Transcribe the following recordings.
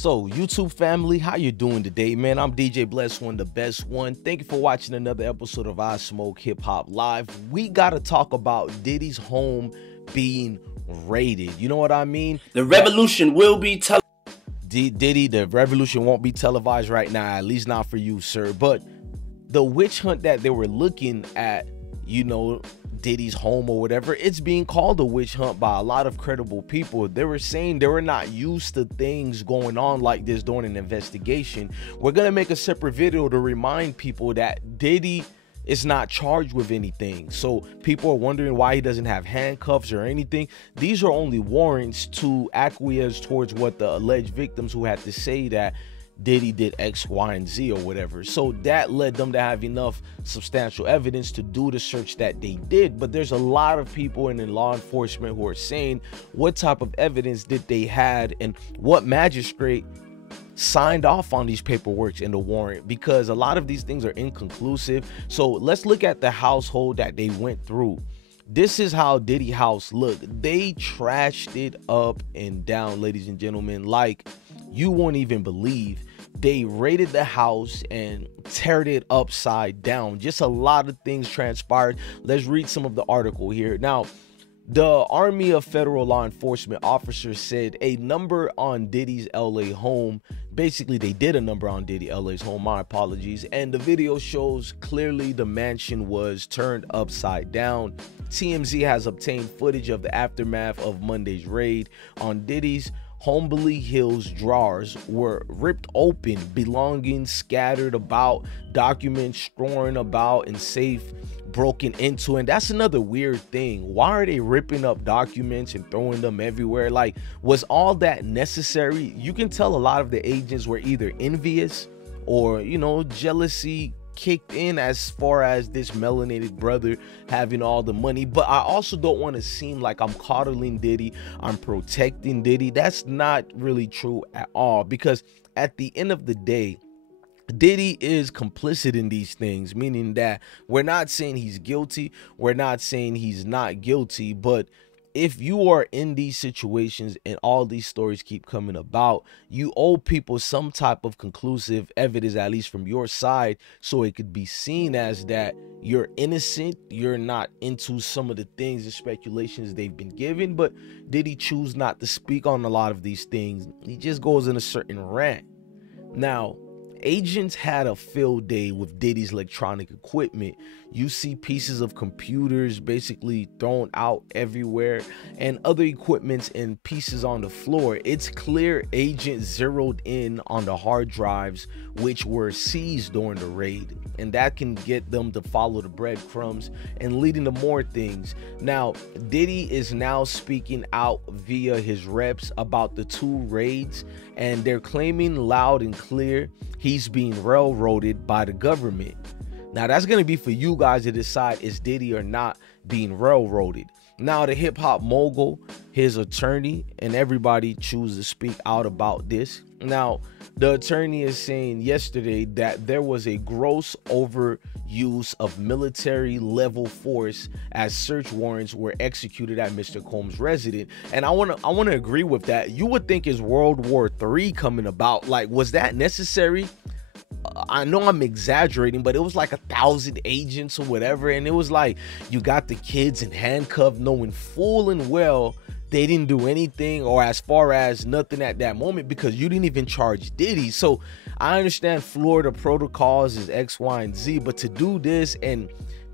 So, YouTube family, how you doing today, man? I'm DJ Bless One, the best one. Thank you for watching another episode of I Smoke Hip Hop Live. We got to talk about Diddy's home being raided. You know what I mean? The revolution will be televised. Diddy, the revolution won't be televised right now, at least not for you, sir. But the witch hunt that they were looking at, you know, Diddy's home or whatever, it's being called a witch hunt by a lot of credible people. They were saying they were not used to things going on like this during an investigation. We're gonna make a separate video to remind people that Diddy is not charged with anything. So people are wondering why he doesn't have handcuffs or anything. These are only warrants to acquiesce towards what the alleged victims who had to say that Diddy did X, Y, and Z or whatever. So that led them to have enough substantial evidence to do the search that they did. But there's a lot of people in law enforcement who are saying what type of evidence did they had and what magistrate signed off on these paperworks in the warrant, because a lot of these things are inconclusive. So let's look at the household that they went through. This is how Diddy house looked. They trashed it up and down, ladies and gentlemen, like you won't even believe. They raided the house and teared it upside down. Just a lot of things transpired. Let's read some of the article here. Now, the Army of Federal Law Enforcement officers said a number on Diddy's LA home. Basically, they did a number on Diddy LA's home. My apologies. And the video shows clearly the mansion was turned upside down. TMZ has obtained footage of the aftermath of Monday's raid on Diddy's Holmby Hills. Drawers were ripped open, belongings scattered about, documents strewn about, and safe broken into. And that's another weird thing. Why are they ripping up documents and throwing them everywhere? Like, was all that necessary? You can tell a lot of the agents were either envious or, you know, jealousy kicked in as far as this melanated brother having all the money. But I also don't want to seem like I'm coddling Diddy, I'm protecting Diddy. That's not really true at all, because at the end of the day, Diddy is complicit in these things, meaning that we're not saying he's guilty, we're not saying he's not guilty. But if you are in these situations and all these stories keep coming about, you owe people some type of conclusive evidence, at least from your side, so it could be seen as that you're innocent, you're not into some of the things and speculations they've been given. But Diddy choose not to speak on a lot of these things. He just goes in a certain rant. Now, agents had a field day with Diddy's electronic equipment. You see pieces of computers basically thrown out everywhere and other equipments and pieces on the floor. It's clear agents zeroed in on the hard drives which were seized during the raid, and that can get them to follow the breadcrumbs and leading to more things. Now, Diddy is now speaking out via his reps about the two raids, and they're claiming loud and clear he's being railroaded by the government. Now, that's going to be for you guys to decide, is Diddy or not being railroaded. Now, the hip hop mogul, his attorney, and everybody choose to speak out about this. Now, the attorney is saying yesterday that there was a gross overuse of military level force as search warrants were executed at Mr. Combs' residence. And I want to agree with that. You would think it's World War III coming about. Like, was that necessary? I know I'm exaggerating, but it was like 1,000 agents or whatever. And it was like, you got the kids in handcuffs knowing full and well they didn't do anything, or as far as nothing at that moment, because you didn't even charge Diddy. So I understand Florida protocols is X, Y, and Z, but to do this and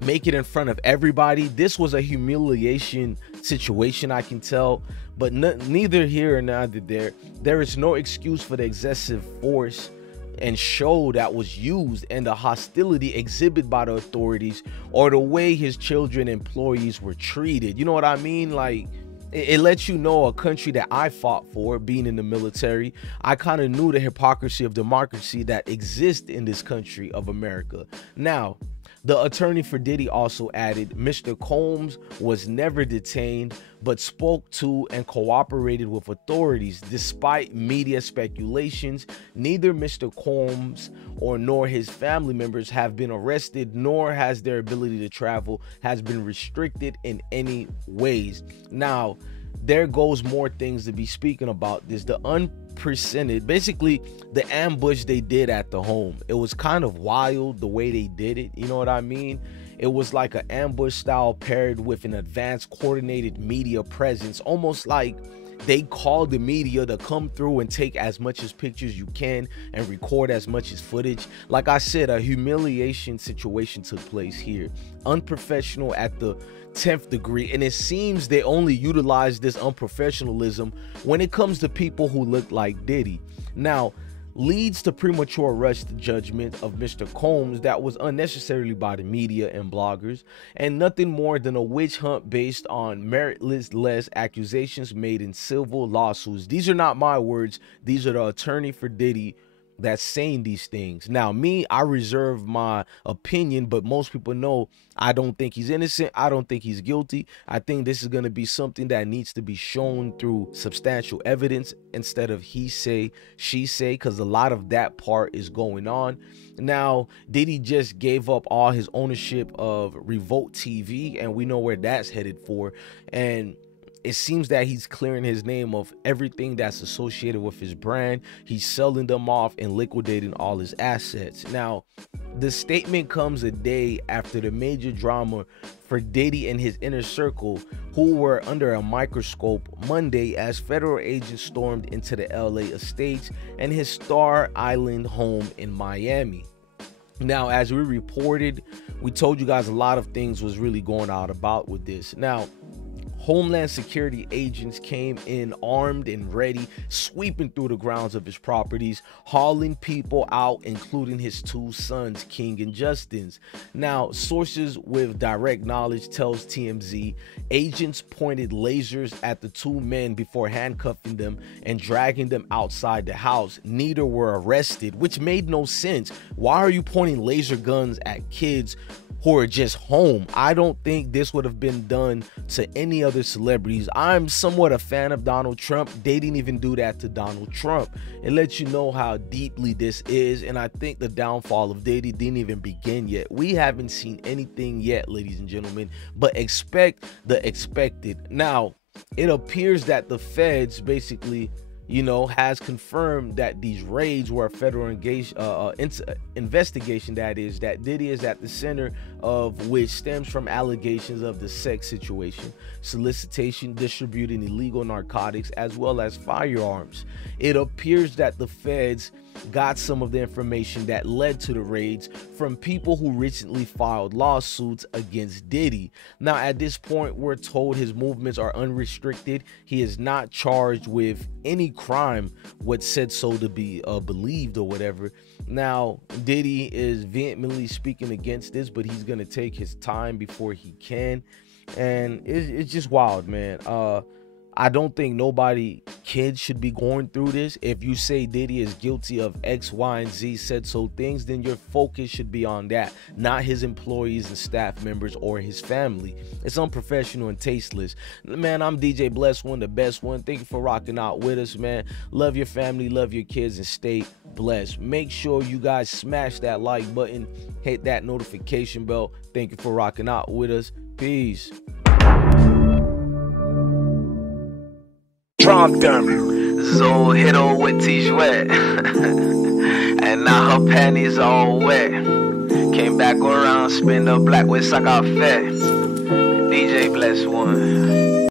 make it in front of everybody, this was a humiliation situation, I can tell. But neither here or neither there. There is no excuse for the excessive force and show that was used and the hostility exhibited by the authorities, or the way his children employees were treated. You know what I mean? Like, it lets you know a country that I fought for, being in the military. I kind of knew the hypocrisy of democracy that exists in this country of America. Now, the attorney for Diddy also added, Mr. Combs was never detained, but spoke to and cooperated with authorities. Despite media speculations, neither Mr. Combs or nor his family members have been arrested, nor has their ability to travel has been restricted in any ways. Now, there goes more things to be speaking about this. The unprecedented, basically the ambush they did at the home. It was kind of wild the way they did it. You know what I mean? It was like an ambush style paired with an advanced coordinated media presence, almost like they called the media to come through and take as much as pictures you can and record as much as footage. Like I said, a humiliation situation took place here. Unprofessional at the 10th degree, and it seems they only utilize this unprofessionalism when it comes to people who look like Diddy. Now, leads to premature rush to judgment of Mr. Combs that was unnecessarily by the media and bloggers, and nothing more than a witch hunt based on meritless accusations made in civil lawsuits. These are not my words. These are the attorney for Diddy that's saying these things. Now, me, I reserve my opinion, but most people know I don't think he's innocent. I don't think he's guilty. I think this is going to be something that needs to be shown through substantial evidence instead of he say, she say, because a lot of that part is going on. Now, Diddy just gave up all his ownership of Revolt TV, and we know where that's headed for. And it seems that he's clearing his name of everything that's associated with his brand. He's selling them off and liquidating all his assets. Now, the statement comes a day after the major drama for Diddy and his inner circle, who were under a microscope Monday as federal agents stormed into the LA estates and his Star Island home in Miami. Now, as we reported, we told you guys a lot of things was really going out about with this. Now, Homeland Security agents came in armed and ready, sweeping through the grounds of his properties, hauling people out, including his two sons, King and Justin's. Now, sources with direct knowledge tells TMZ, agents pointed lasers at the two men before handcuffing them and dragging them outside the house. Neither were arrested, which made no sense. Why are you pointing laser guns at kids who are just home? I don't think this would have been done to any other celebrities. I'm somewhat a fan of Donald Trump. They didn't even do that to Donald Trump. It lets you know how deeply this is, and I think the downfall of Diddy didn't even begin yet. We haven't seen anything yet, ladies and gentlemen, but expect the expected. Now, it appears that the feds basically, you know, has confirmed that these raids were a federal investigation, that is, that Diddy is at the center of, which stems from allegations of the sex situation, solicitation, distributing illegal narcotics, as well as firearms. It appears that the feds got some of the information that led to the raids from people who recently filed lawsuits against Diddy. Now, at this point, we're told his movements are unrestricted. He is not charged with any crime, what's said so to be believed or whatever. Now, Diddy is vehemently speaking against this, but he's gonna take his time before he can, and it's just wild, man. I don't think kids should be going through this. If you say Diddy is guilty of X, Y, and Z said so things, then your focus should be on that, not his employees and staff members or his family. It's unprofessional and tasteless. Man, I'm DJ Bless One, the best one. Thank you for rocking out with us, man. Love your family, love your kids, and stay blessed. Make sure you guys smash that like button, hit that notification bell. Thank you for rocking out with us. Peace. Trump them. Zoe hit her with T-Sweat and now her panties all wet. Came back around, spin the black with sock out fat. DJ Bless One.